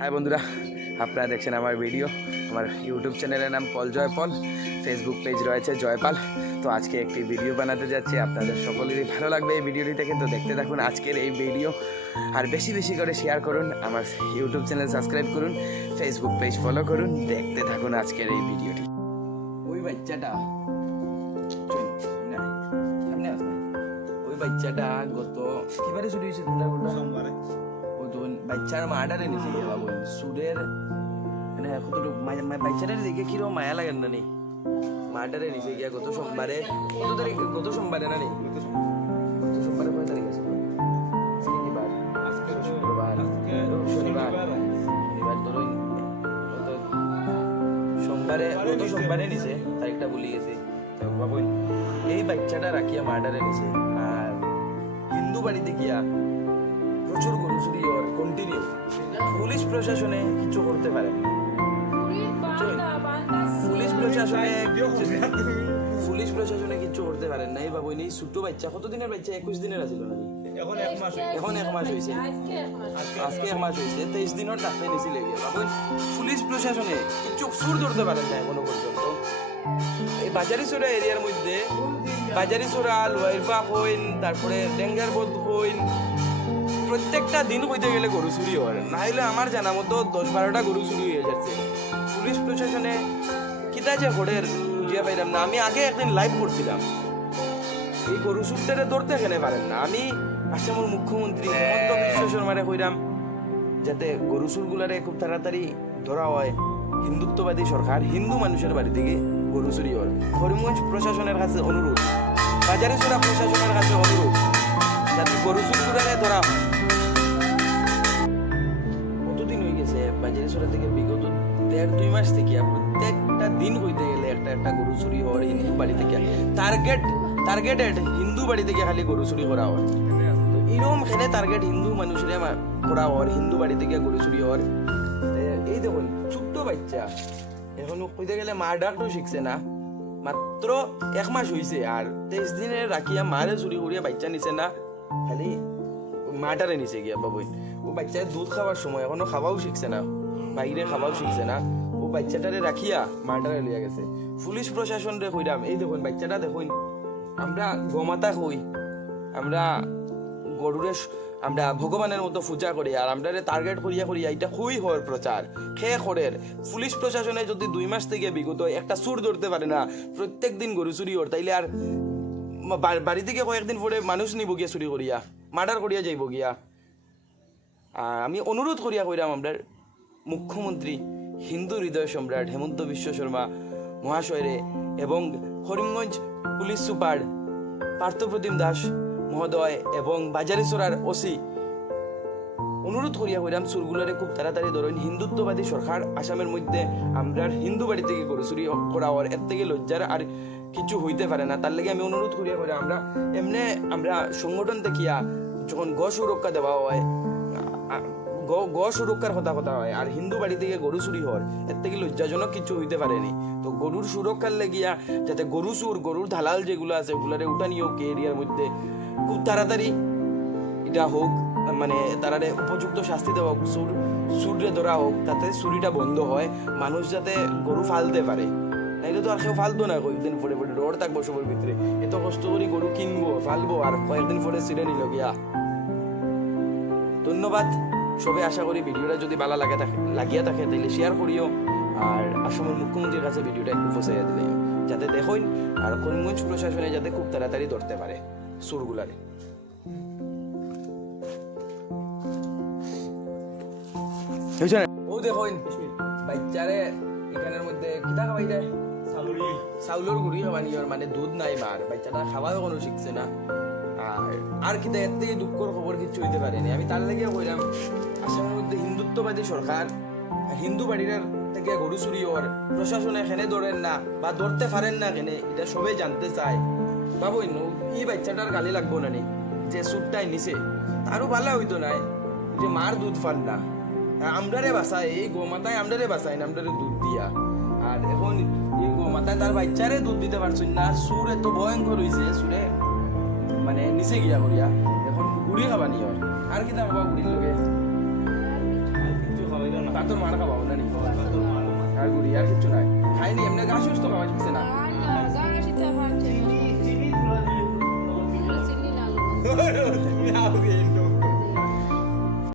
High বন্ধুরা, আপনারা দেখছেন আমার ভিডিও। আমার ইউটিউব চ্যানেলের নাম পল জয়পাল, ফেসবুক পেজ রয়েছে জয়পাল। তো আজকে একটি ভিডিও বানাতে যাচ্ছি, আপনাদের সকলেরই ভালো লাগবে এই ভিডিওটি দেখে। তো দেখতে থাকুন আজকের এই ভিডিও, আর বেশি বেশি করে শেয়ার করুন, আমার ইউটিউব চ্যানেল সাবস্ক্রাইব করুন, ফেসবুক পেজ ফলো করুন। দেখতে থাকুন আজকের এই ভিডিওটি। ওই বাচ্চাটা বাচ্চাটা গত কিবারে শুরু হয়েছে সোমবারে। বাচ্চার মাটারে নিচে গিয়ে বাবু সুরের মানে বাচ্চাটার দিকে কিরকম মায়া লাগে না নি, মাটারে নিচে গিয়া গত সোমবারে। কত তারিখ? গত সোমবারে না নি? গত সোমবারে কয় তারিখ আছে? শনিবার ধরুন সোমবারে, গত সোমবারে নিচে, তারিখটা ভুলে গেছি। বাবু এই বাচ্চাটা রাখিয়া মাটারে নিচে, আর হিন্দু বাড়িতে গিয়া প্রচুর গরু চুরি কন্টিনিউ। পুলিশ প্রশাসনে কিছু করতে পারে, পুলিশ প্রশাসনে কিছু করতে পারেন নাই বাবু। এই ছোট বাচ্চা, কতদিনের বাচ্চা? 21 দিনের আছিল নাকি? এখন এক মাস হয়েছে, আজকে এক মাস হয়েছে। 23 দিনের ডাক্তার নিয়েছিল বাবু। পুলিশ প্রশাসনে কিছু সুর ধরতে পারেন না এখনো পর্যন্ত। এই বাজারিচোরা এরিয়ার মধ্যে বাজারিচোরা, লোয়াইফা হইন, তারপরে ডেঙ্গার বোধ হইন, প্রত্যেকটা দিন হইতে গেলে গরু চুরি হয়। না হলে আমার জানা মতো 10-12টা গরু চুরি হয়ে যাচ্ছে। পুলিশ প্রশাসনে কিতা যে ঘরের বুঝিয়া পাইলাম না। আমি আগে একদিন লাইভ করছিলাম, এই গরু চুরটারে ধরতে এখানে পারেন না। আমি আসামের মুখ্যমন্ত্রী হিমন্ত বিশ্ব শর্মারে কইরাম যাতে গরু চুরগুলারে খুব তাড়াতাড়ি ধরা হয়। হিন্দুত্ববাদী সরকার হিন্দু মানুষের বাড়ি থেকে গরু চুরি হয়। করিমগঞ্জ প্রশাসনের কাছে অনুরোধ, বাজারিচোরা প্রশাসনের কাছে অনুরোধ যাতে গরু চুরগুলারে ধরা হয়। কতদিন হয়ে গেছে বাজারিচোরা থেকে? বিগত 1.5-2 মাস থেকে প্রত্যেকটা দিন হইতে গেলে একটা গরু চুরি হয় হিন্দু বাড়ি থেকে। টার্গেটেড হিন্দু বাড়ি থেকে খালি গরু চুরি করা হয়। তো এরকম খেলে টার্গেট হিন্দু মানুষের করা হয়, হিন্দু বাড়ি থেকে গরু চুরি হয়। এই দেখুন ছোট্ট বাচ্চা, এখন কইতে গেলে মার ডাকটাও শিখছে না, মাত্র 1 মাস হয়েছে। আর 23 দিনে রাখিয়া মারে চুরি করিয়া বাচ্চা নিছে না, খালি মাটারে নিচে গিয়া বাবু। ও বাচ্চা দুধ খাওয়ার সময় এখনো খাওয়াও শিখছে না, বাইরে খাওয়াও শিখছে না, ও বাচ্চাটারে রাখিয়া মাটারে লইয়া গেছে। পুলিশ প্রশাসন রে কইরাম, এই দেখুন বাচ্চাটা দেখুন, আমরা গোমাতা হই, আমরা গরুরে আমরা ভগবানের মতো পূজা করি, আর আমরা টার্গেট করিয়া এটা খুই হওয়ার প্রচার খেয়ে খড়ের। পুলিশ প্রশাসনে যদি 2 মাস থেকে বিগত একটা চুর ধরতে পারে না, প্রত্যেক দিন গরু চুরি হর, তাইলে আর বাড়ি থেকে কয়েকদিন পরে মানুষ নিব গিয়া চুরি করিয়া, মার্ডার করিয়া যাইব গিয়া। আমি অনুরোধ করিয়া কইরাম আমরা মুখ্যমন্ত্রী হিন্দু হৃদয় সম্রাট হেমন্ত বিশ্ব শর্মা মহাশয়রে এবং করিমগঞ্জ পুলিশ সুপার পার্থপ্রতিম দাস মহোদয় এবং বাজারিচোরার ওসি অনুরোধ করিয়া কইরাম চুরগুলারে খুব তাড়াতাড়ি ধরেন। হিন্দুত্ববাদী সরকার আসামের মধ্যে আমরা হিন্দু বাড়ি থেকে গরু চুরি করা হওয়ার এর থেকে লজ্জার আর কিছু হইতে পারে না। তার লাগে আমি অনুরোধ করিয়া করে আমরা সংগঠন দেখিয়া যখন গো সুরক্ষা দেওয়া হয়, গো সুরক্ষার কথা হয়, আর হিন্দু বাড়ি থেকে গরু চুরি হওয়ার এর থেকে লজ্জাজনক কিছু হইতে পারেনি। তো গরুর সুরক্ষার লেগিয়া যাতে গরু চুর, গরুর দালাল যেগুলো আছে ওগুলারে উঠানি হোক এরিয়ার মধ্যে, খুব তাড়াতাড়ি এটা হোক, মানে তারারে উপযুক্ত শাস্তি দেওয়া হোক, চুরে ধরা হোক, তাতে চুরিটা বন্ধ হয়, মানুষ যাতে গরু ফালতে পারে। নাইলে তো আর কেউ ফালতো না, কয়েকদিন পরে রোড থাকবো সবার ভিতরে, এত কষ্ট করে গরু কিনবো, ফালবো, আর কয়েকদিন পরে ছিঁড়ে নিল গিয়া। ধন্যবাদ সবে। আশা করি ভিডিওটা যদি ভালো লাগিয়া থাকে তাহলে শেয়ার করিও, আর আসামের মুখ্যমন্ত্রীর কাছে ভিডিওটা একটু পৌঁছাইয়া দিলে যাতে দেখুন, আর করিমগঞ্জ প্রশাসনে যাতে খুব তাড়াতাড়ি ধরতে পারে চোরগুলারে। ও দেখুন বাচ্চারে এখানের মধ্যে কিতা খাওয়াই দেয়, চাউলের গুড়ি খাওয়ানি, মানে দুধ নাই মার, বাচ্চাটা খাওয়াও কোনো শিখছে না। আর কিতা এর থেকে দুঃখর খবর কিছু হইতে পারেনি। আমি তার লেগে কইলাম আসামের মধ্যে হিন্দুত্ববাদী সরকার হিন্দু বাড়ির থেকে গরু চুরি হওয়ার প্রশাসন এখানে ধরেন না বা ধরতে পারেন না, কেন এটা সবাই জানতে চায়। বাবু এই বাচ্চাটার গালি লাগবো না, যে সুটটাই নিছে তারও ভালো হইতো নাই যে মার দুধ ফান না, আমরারে বাসায়, এই গোমাতায় আমরারে বাসায় না, আমরারে দুধ দিয়া। আর এখন এই গোমাতায় তার বাচ্চারে দুধ দিতে পারছেন না, সুর এত ভয়ঙ্কর হয়েছে, সুরে মানে নিচে গিয়া করিয়া এখন গুড়ি খাবানি হয়। আর কি তা বাবা গুড়ির লগে ভাতর মার খাওয়া না নি আর গুড়ি আর কিছু নাই খাইনি এমনি গা সুস্থ খাওয়া শিখছে না চিনি লাল